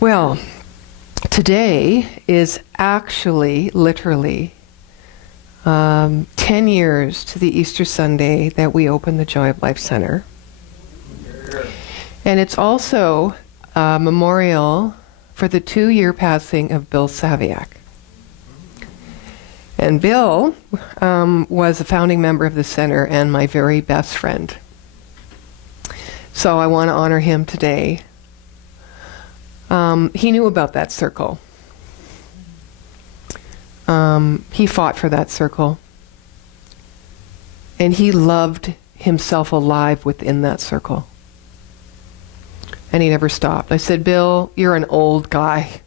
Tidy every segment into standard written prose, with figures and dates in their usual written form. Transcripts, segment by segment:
Well, today is actually, literally, 10 years to the Easter Sunday that we opened the Joy of Life Center. And it's also a memorial for the 2-year passing of Bill Saviak. And Bill was a founding member of the center and my very best friend. So I want to honor him today. He knew about that circle. He fought for that circle. And he loved himself alive within that circle. And he never stopped. I said, Bill, you're an old guy.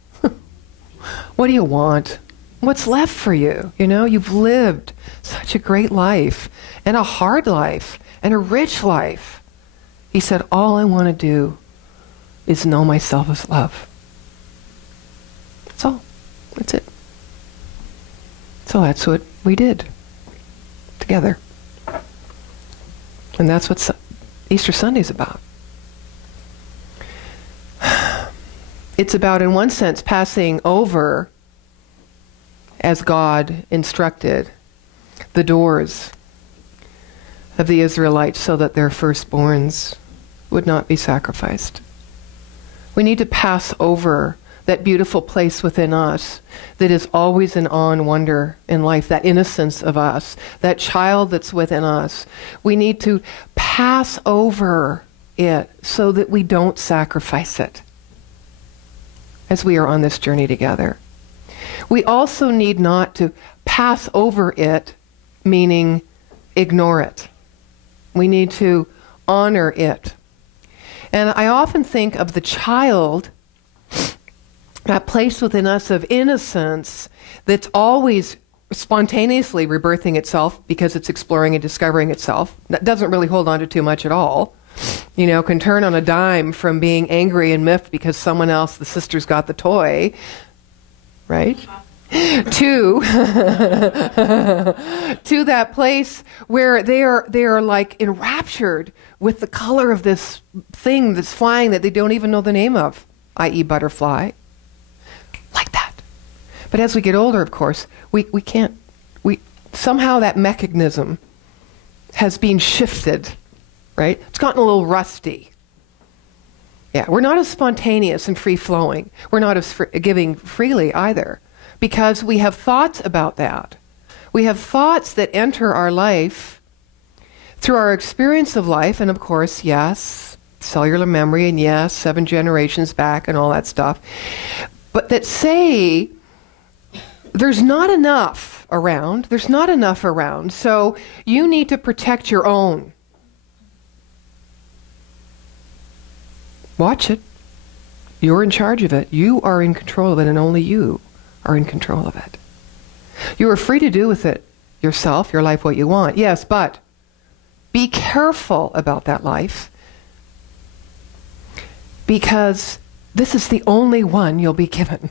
What do you want? What's left for you? You know, you've lived such a great life, and a hard life, and a rich life. He said, all I want to do is know myself as love. That's all. That's it. So that's what we did together. And that's what Easter Sunday's about. It's about, in one sense, passing over, as God instructed, the doors of the Israelites so that their firstborns would not be sacrificed. We need to pass over that beautiful place within us that is always in awe and wonder in life, that innocence of us, that child that's within us. We need to pass over it so that we don't sacrifice it as we are on this journey together. We also need not to pass over it, meaning ignore it. We need to honor it. And I often think of the child, that place within us of innocence that's always spontaneously rebirthing itself because it's exploring and discovering itself. That doesn't really hold on to too much at all. You know, can turn on a dime from being angry and miffed because someone else, the sister's got the toy, right? to that place where they are like enraptured with the color of this thing that's flying that they don't even know the name of, i.e. butterfly. Like that. But as we get older, of course, we somehow that mechanism has been shifted, right? It's gotten a little rusty. Yeah, we're not as spontaneous and free-flowing. We're not as giving freely either, because we have thoughts about that. We have thoughts that enter our life through our experience of life, and of course, yes, cellular memory, and yes, 7 generations back and all that stuff, but that say there's not enough around, so you need to protect your own. Watch it. You're in charge of it. You are in control of it, and only you are in control of it. You are free to do with it yourself, your life, what you want. Yes, but be careful about that life, because this is the only one you'll be given.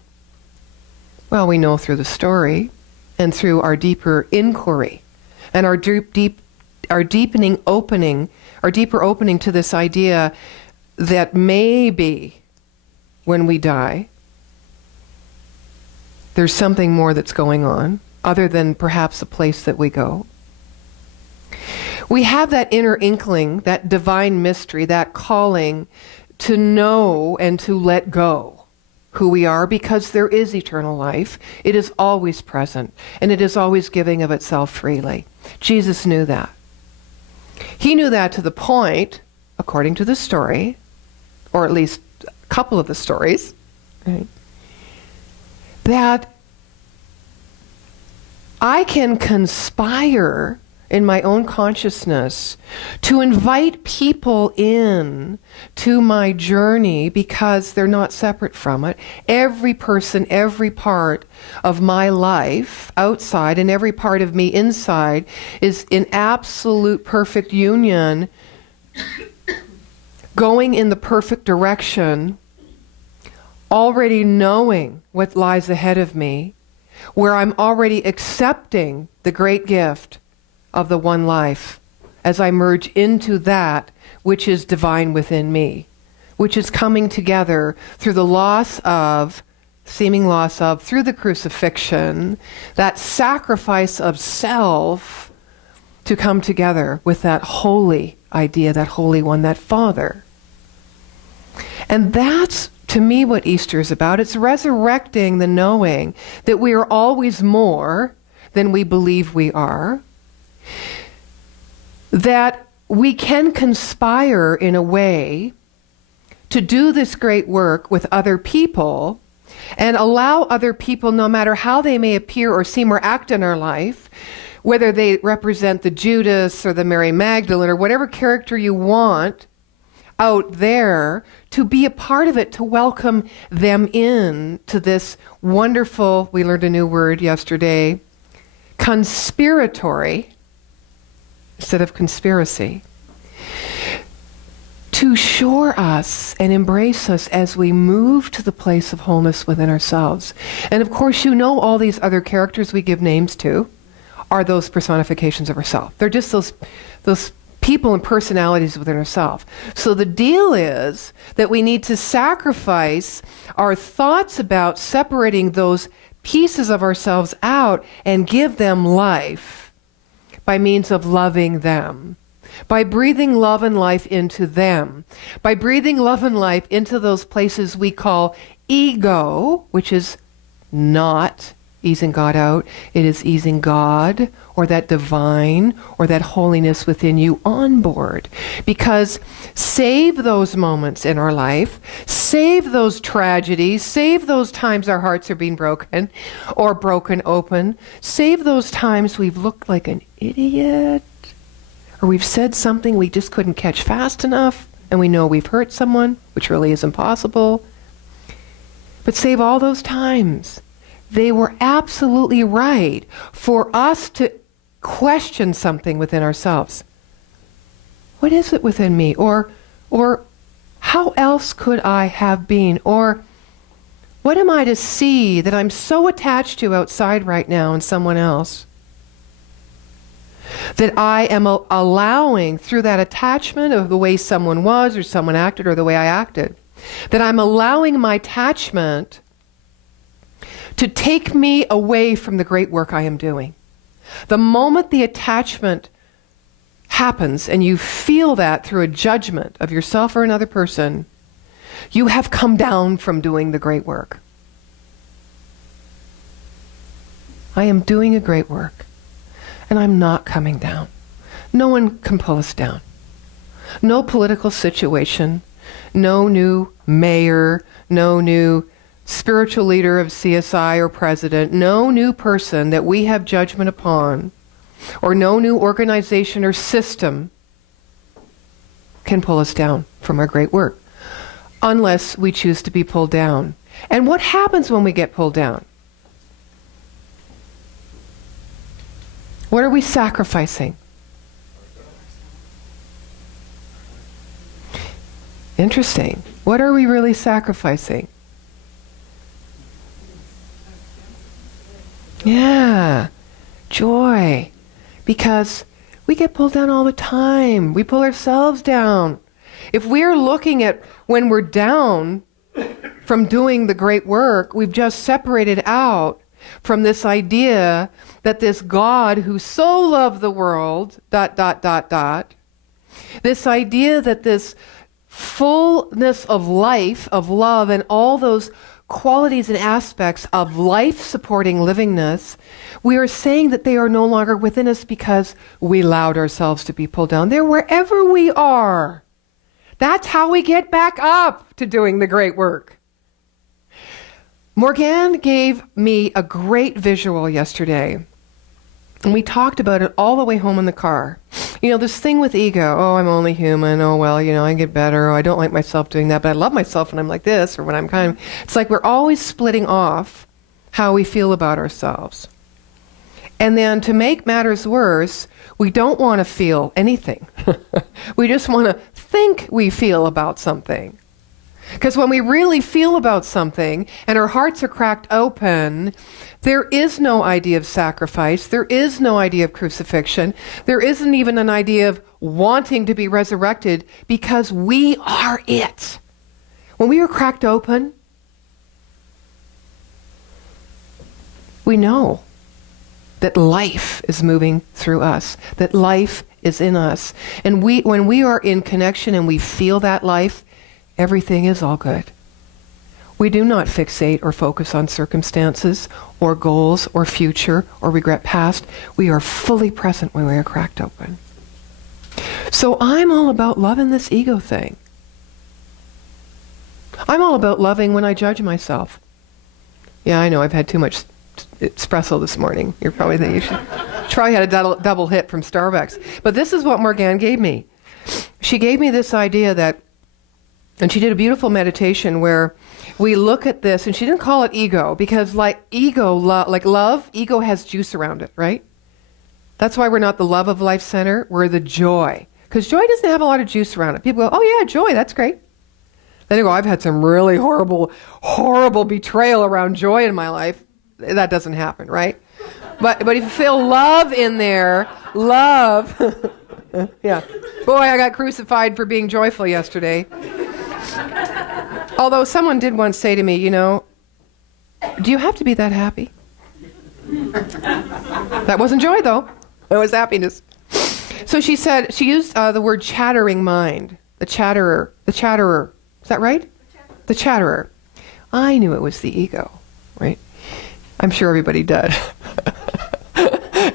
Well, we know through the story and through our deeper inquiry and our deeper opening to this idea that maybe when we die, there's something more that's going on other than perhaps the place that we go. We have that inner inkling, that divine mystery, that calling to know and to let go who we are, because there is eternal life. It is always present, and it is always giving of itself freely. Jesus knew that. He knew that to the point, according to the story, or at least a couple of the stories, right, that I can conspire in my own consciousness to invite people in to my journey because they're not separate from it. Every person, every part of my life outside and every part of me inside is in absolute perfect union, going in the perfect direction, already knowing what lies ahead of me, where I'm already accepting the great gift of the one life as I merge into that which is divine within me, which is coming together through the seeming loss of, through the crucifixion, that sacrifice of self to come together with that holy idea, that holy one, that Father. And that's, to me, what Easter is about. It's resurrecting the knowing that we are always more than we believe we are, that we can conspire in a way to do this great work with other people and allow other people, no matter how they may appear or seem or act in our life, whether they represent the Judas or the Mary Magdalene or whatever character you want out there, to be a part of it, to welcome them in to this wonderful, we learned a new word yesterday, conspiratory instead of conspiracy, to shore us and embrace us as we move to the place of wholeness within ourselves. And of course, you know, all these other characters we give names to are those personifications of ourselves. They're just those people and personalities within ourselves. So the deal is that we need to sacrifice our thoughts about separating those pieces of ourselves out and give them life by means of loving them, by breathing love and life into them, by breathing love and life into those places we call ego, which is not easing God out. It is easing God or that divine or that holiness within you on board. Because save those moments in our life, save those tragedies, save those times our hearts are being broken or broken open, save those times we've looked like an idiot or we've said something we just couldn't catch fast enough and we know we've hurt someone, which really is impossible. But save all those times. They were absolutely right for us to question something within ourselves. What is it within me? Or how else could I have been? Or what am I to see that I'm so attached to outside right now in someone else that I am allowing, through that attachment of the way someone was or someone acted or the way I acted, that I'm allowing my attachment to take me away from the great work I am doing. The moment the attachment happens and you feel that through a judgment of yourself or another person, you have come down from doing the great work. I am doing a great work, and I'm not coming down. No one can pull us down. No political situation, no new mayor, no new spiritual leader of CSI or president, no new person that we have judgment upon, or no new organization or system can pull us down from our great work, unless we choose to be pulled down. And what happens when we get pulled down? What are we sacrificing? Interesting. What are we really sacrificing? Yeah, joy. Because we get pulled down all the time. We pull ourselves down. If we're looking at when we're down from doing the great work, we've just separated out from this idea that this God who so loved the world, ... this idea that this fullness of life, of love, and all those qualities and aspects of life-supporting livingness, we are saying that they are no longer within us because we allowed ourselves to be pulled down. They're wherever we are. That's how we get back up to doing the great work. Morgane gave me a great visual yesterday, and we talked about it all the way home in the car. You know, this thing with ego, oh, I'm only human, oh, well, you know, I get better, oh, I don't like myself doing that, but I love myself when I'm like this, or when I'm kind of... It's like we're always splitting off how we feel about ourselves. And then to make matters worse, we don't want to feel anything. We just want to think we feel about something. Because when we really feel about something and our hearts are cracked open, there is no idea of sacrifice. There is no idea of crucifixion. There isn't even an idea of wanting to be resurrected, because we are it. When we are cracked open, we know that life is moving through us, that life is in us. And when we are in connection and we feel that life, everything is all good. We do not fixate or focus on circumstances or goals or future or regret past. We are fully present when we are cracked open. So I'm all about loving this ego thing. I'm all about loving when I judge myself. Yeah, I know, I've had too much espresso this morning. You're probably thinking you should try had a double hit from Starbucks. But this is what Morgane gave me. She gave me this idea that, and she did a beautiful meditation where we look at this, and she didn't call it ego, because like ego, like love, ego has juice around it, right? That's why we're not the love of life center, we're the joy. Because joy doesn't have a lot of juice around it. People go, oh yeah, joy, that's great. Then they go, I've had some really horrible betrayal around joy in my life. That doesn't happen, right? But if you feel love in there, love, yeah. Boy, I got crucified for being joyful yesterday. Although someone did once say to me, you know, do you have to be that happy? That wasn't joy, though. It was happiness. So she said, she used the word chattering mind, the chatterer. Is that right? The chatterer. I knew it was the ego, right? I'm sure everybody did.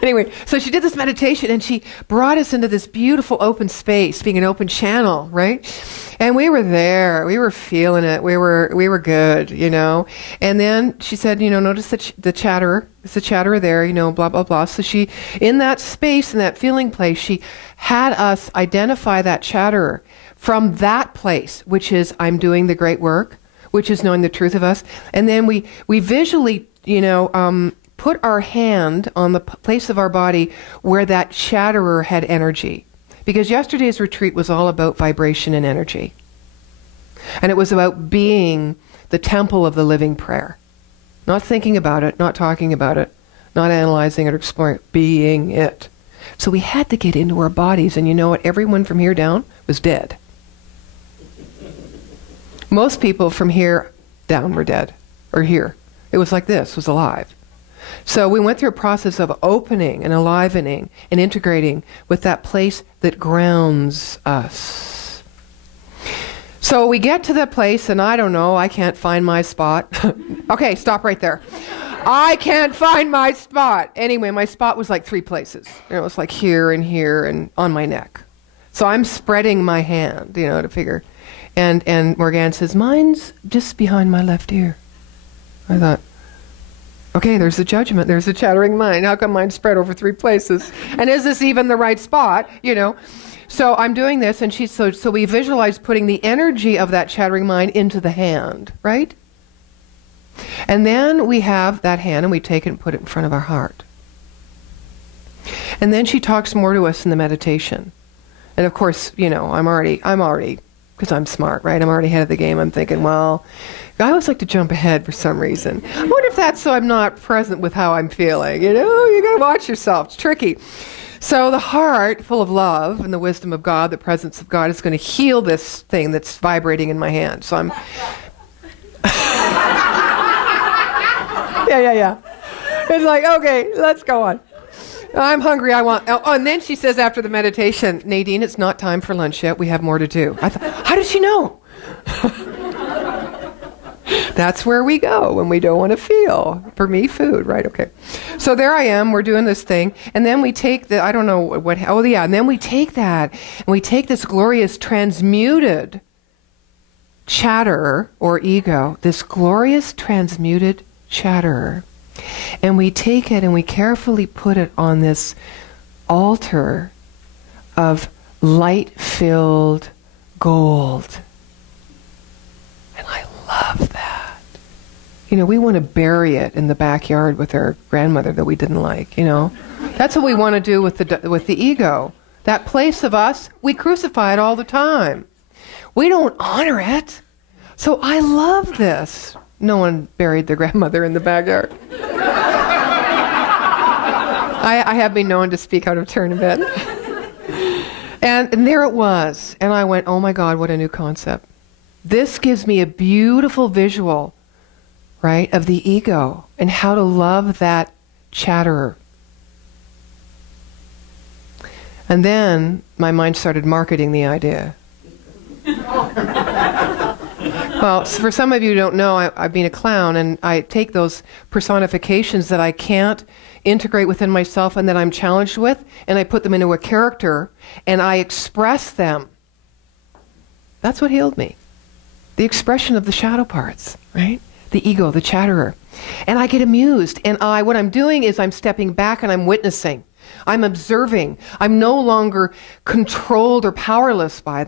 Anyway, so she did this meditation, and she brought us into this beautiful open space, being an open channel, right? And we were there. We were feeling it. We were good, you know. And then she said, you know, notice the chatterer. It's the chatterer there, you know, blah, blah, blah. So she, in that space, in that feeling place, she had us identify that chatterer from that place, which is, I'm doing the great work, which is knowing the truth of us. And then we visually, you know, put our hand on the place of our body where that chatterer had energy. Because yesterday's retreat was all about vibration and energy. And it was about being the temple of the living prayer. Not thinking about it, not talking about it, not analyzing it or exploring it, being it. So we had to get into our bodies, and you know what? Everyone from here down was dead. Most people from here down were dead, or here. It was like this, was alive. So we went through a process of opening and enlivening and integrating with that place that grounds us. So we get to that place, and I don't know, I can't find my spot. Okay, stop right there. I can't find my spot. Anyway, my spot was like 3 places. It was like here and on my neck. So I'm spreading my hand, you know, to figure. And Morgane says, mine's just behind my left ear. I thought, okay, there's the judgment. There's the chattering mind. How come mine's spread over 3 places? And is this even the right spot? You know. So I'm doing this, and so we visualize putting the energy of that chattering mind into the hand, right? And then we have that hand, and we take it and put it in front of our heart. And then she talks more to us in the meditation. And of course, you know, I'm already, because I'm smart, right? I'm already ahead of the game. I'm thinking, well, I always like to jump ahead for some reason. I wonder if that's so I'm not present with how I'm feeling. You know, you got to watch yourself. It's tricky. So the heart, full of love and the wisdom of God, the presence of God, is going to heal this thing that's vibrating in my hand. So I'm... Yeah. It's like, okay, let's go on. I'm hungry, I want... Oh, and then she says after the meditation, Nadene, it's not time for lunch yet. We have more to do. I thought, how did she know? That's where we go when we don't want to feel. For me, food, right? Okay. So there I am. We're doing this thing. And then we take the... I don't know what... Oh, yeah. And then we take that, and we take this glorious transmuted chatter or ego, this glorious transmuted chatter, and we take it and we carefully put it on this altar of light-filled gold. And I love that. You know, we want to bury it in the backyard with our grandmother that we didn't like, you know. That's what we want to do with the ego. That place of us, we crucify it all the time. We don't honor it. So I love this. No one buried their grandmother in the backyard. I have been known to speak out of turn a bit. And there it was. And I went, oh my God, what a new concept. This gives me a beautiful visual, right, of the ego and how to love that chatterer. And then my mind started marketing the idea. Well, for some of you who don't know, I've been a clown, and I take those personifications that I can't integrate within myself and that I'm challenged with, and I put them into a character, and I express them. That's what healed me. The expression of the shadow parts, right? The ego, the chatterer. And I get amused, and what I'm doing is I'm stepping back and I'm witnessing. I'm observing. I'm no longer controlled or powerless by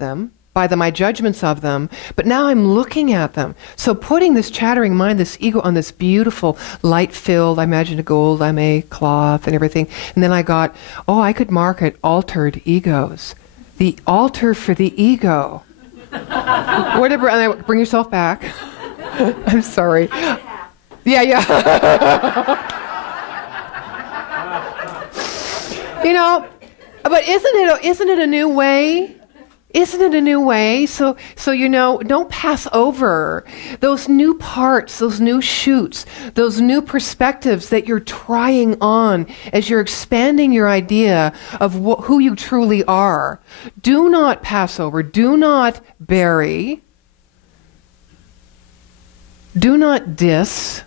my judgments of them, but now I'm looking at them. So putting this chattering mind, this ego, on this beautiful, light-filled, I imagine a gold lame cloth and everything, and then I got, I could market altered egos. The altar for the ego. Whatever, bring yourself back. I'm sorry. Yeah. But isn't it a new way? Isn't it a new way? So don't pass over those new parts, those new shoots, those new perspectives that you're trying on as you're expanding your idea of who you truly are. Do not pass over. Do not bury. Do not diss.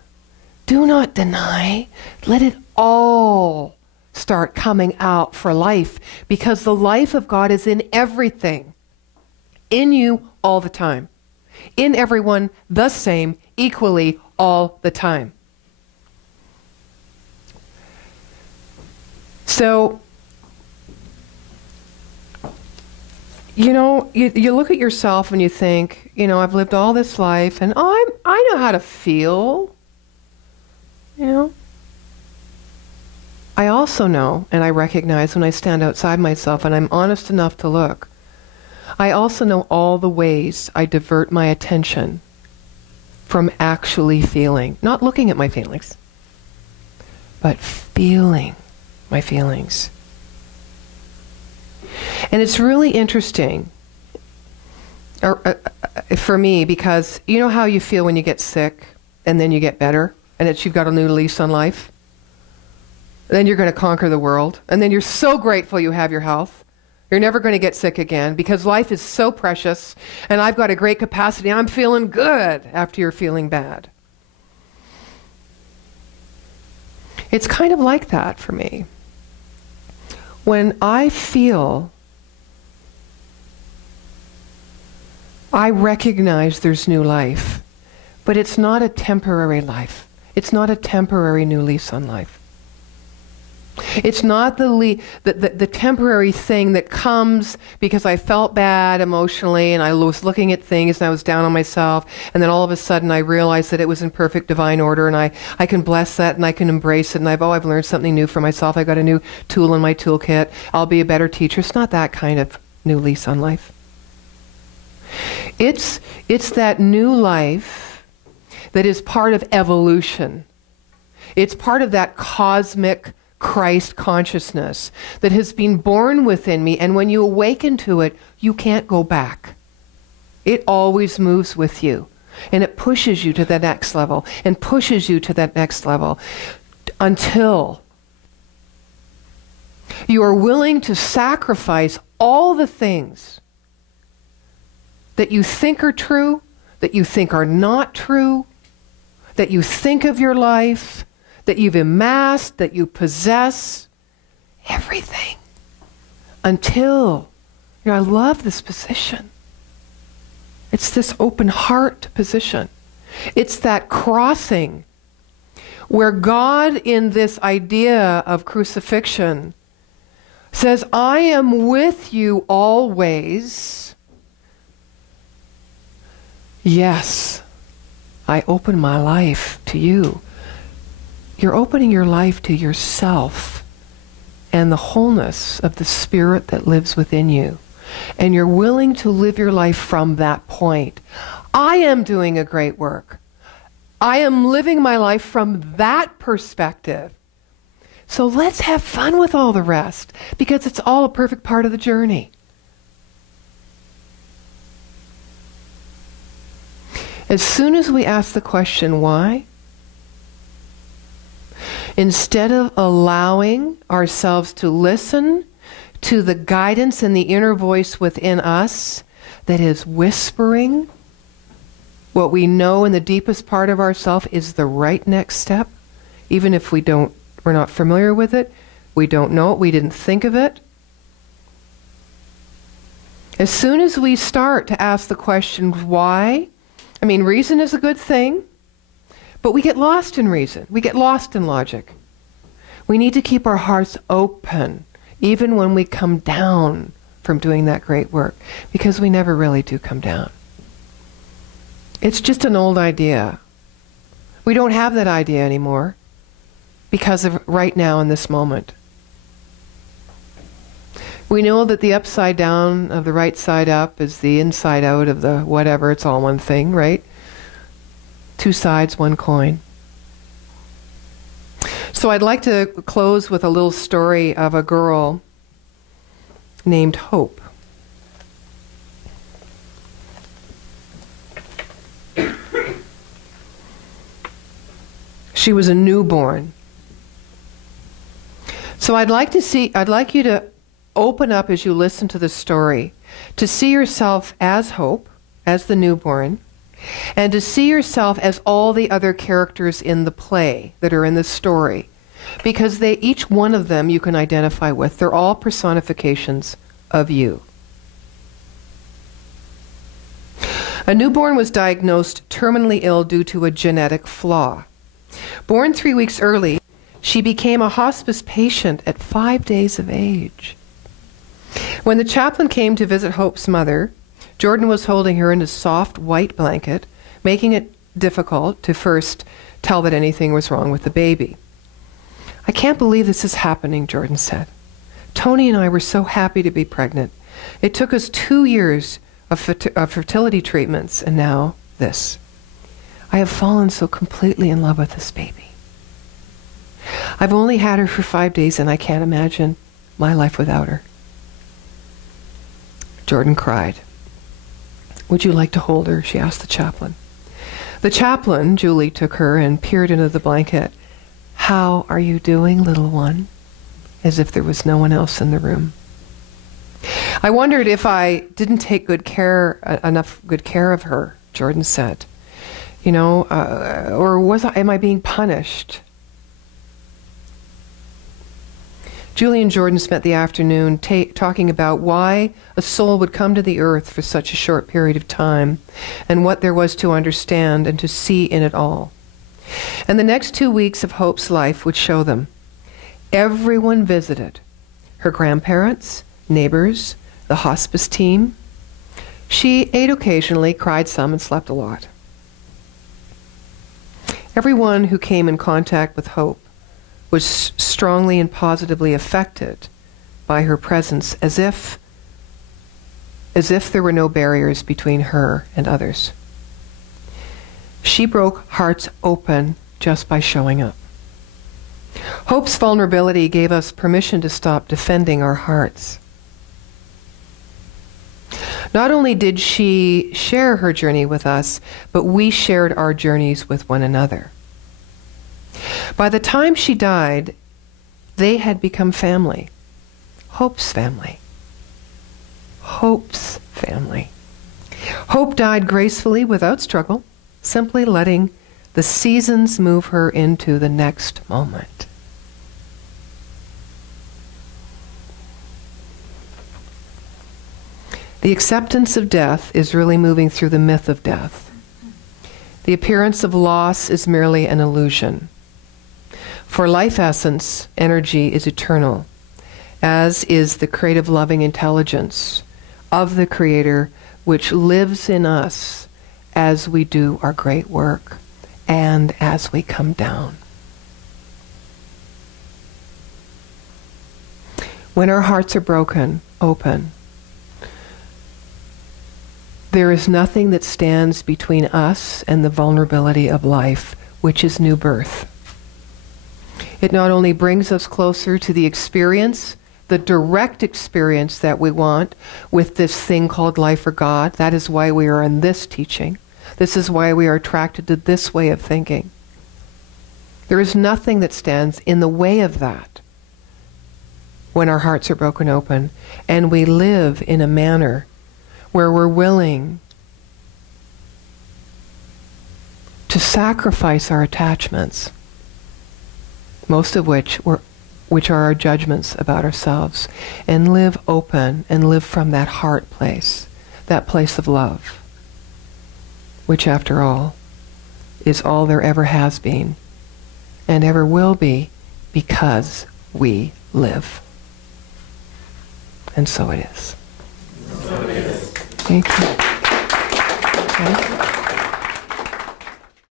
Do not deny. Let it all start coming out for life, because the life of God is in everything. In you all the time. In everyone the same, equally all the time. So, you look at yourself and you think, I've lived all this life and I know how to feel. I also know, and I recognize when I stand outside myself and I'm honest enough to look, I also know all the ways I divert my attention from actually feeling. Not looking at my feelings, but feeling my feelings. And it's really interesting for me, because you know how you feel when you get sick and then you get better and you've got a new lease on life? Then you're going to conquer the world. And then you're so grateful you have your health. You're never going to get sick again because life is so precious and I've got a great capacity. I'm feeling good after you're feeling bad. It's kind of like that for me. When I feel, I recognize there's new life, but it's not a temporary life. It's not a temporary new lease on life. It's not the temporary thing that comes because I felt bad emotionally and I was looking at things and I was down on myself, and then all of a sudden I realized that it was in perfect divine order, and I can bless that and I can embrace it, and I've learned something new for myself. I got a new tool in my toolkit. I'll be a better teacher. It's not that kind of new lease on life. It's that new life that is part of evolution. It's part of that cosmic Christ consciousness that has been born within me, and when you awaken to it, you can't go back. It always moves with you, and it pushes you to the next level, and pushes you to that next level, until you are willing to sacrifice all the things that you think are true, that you think are not true, that you think of your life, that you've amassed, that you possess, everything. Until, I love this position. It's this open heart position. It's that crossing where God, in this idea of crucifixion, says, I am with you always. Yes, I open my life to you. You're opening your life to yourself and the wholeness of the spirit that lives within you. And you're willing to live your life from that point. I am doing a great work. I am living my life from that perspective. So let's have fun with all the rest, because it's all a perfect part of the journey. As soon as we ask the question, why? Instead of allowing ourselves to listen to the guidance and the inner voice within us that is whispering what we know in the deepest part of ourself is the right next step, even if we're not familiar with it, we don't know it, we didn't think of it. As soon as we start to ask the question, why? I mean, reason is a good thing, but we get lost in reason. We get lost in logic. We need to keep our hearts open, even when we come down from doing that great work, because we never really do come down. It's just an old idea. We don't have that idea anymore because of right now in this moment. We know that the upside down of the right side up is the inside out of the whatever. It's all one thing, right? Two sides, one coin. So I'd like to close with a little story of a girl named Hope. She was a newborn. So I'd like you to open up as you listen to the story, to see yourself as Hope, as the newborn, and to see yourself as all the other characters in the play that are in the story. Because each one of them you can identify with. They're all personifications of you. A newborn was diagnosed terminally ill due to a genetic flaw. Born 3 weeks early, she became a hospice patient at 5 days of age. When the chaplain came to visit Hope's mother, Jordan was holding her in a soft white blanket, making it difficult to first tell that anything was wrong with the baby. "I can't believe this is happening," Jordan said. "Tony and I were so happy to be pregnant. It took us 2 years of fertility treatments, and now this. I have fallen so completely in love with this baby. I've only had her for 5 days, and I can't imagine my life without her." Jordan cried. "Would you like to hold her?" she asked the chaplain. The chaplain, Julie, took her and peered into the blanket. "How are you doing, little one?" As if there was no one else in the room. "I wondered if I didn't take enough good care of her," Jordan said. Or am I being punished? Julie and Jordan spent the afternoon talking about why a soul would come to the earth for such a short period of time, and what there was to understand and to see in it all. And the next 2 weeks of Hope's life would show them. Everyone visited. Her grandparents, neighbors, the hospice team. She ate occasionally, cried some, and slept a lot. Everyone who came in contact with Hope was strongly and positively affected by her presence, as if there were no barriers between her and others. She broke hearts open just by showing up. Hope's vulnerability gave us permission to stop defending our hearts. Not only did she share her journey with us, but we shared our journeys with one another. By the time she died, they had become family. Hope's family. Hope's family. Hope died gracefully without struggle, simply letting the seasons move her into the next moment. The acceptance of death is really moving through the myth of death. The appearance of loss is merely an illusion. For life essence, energy is eternal, as is the creative loving intelligence of the Creator, which lives in us as we do our great work and as we come down. When our hearts are broken open, There is nothing that stands between us and the vulnerability of life, which is new birth. It not only brings us closer to the experience, the direct experience that we want with this thing called life or God. That is why we are in this teaching. This is why we are attracted to this way of thinking. There is nothing that stands in the way of that when our hearts are broken open and we live in a manner where we're willing to sacrifice our attachments, most of which are our judgments about ourselves, and live open and live from that heart place, that place of love, which after all is all there ever has been and ever will be, because we live. And so it is. So it is. Thank you. Okay.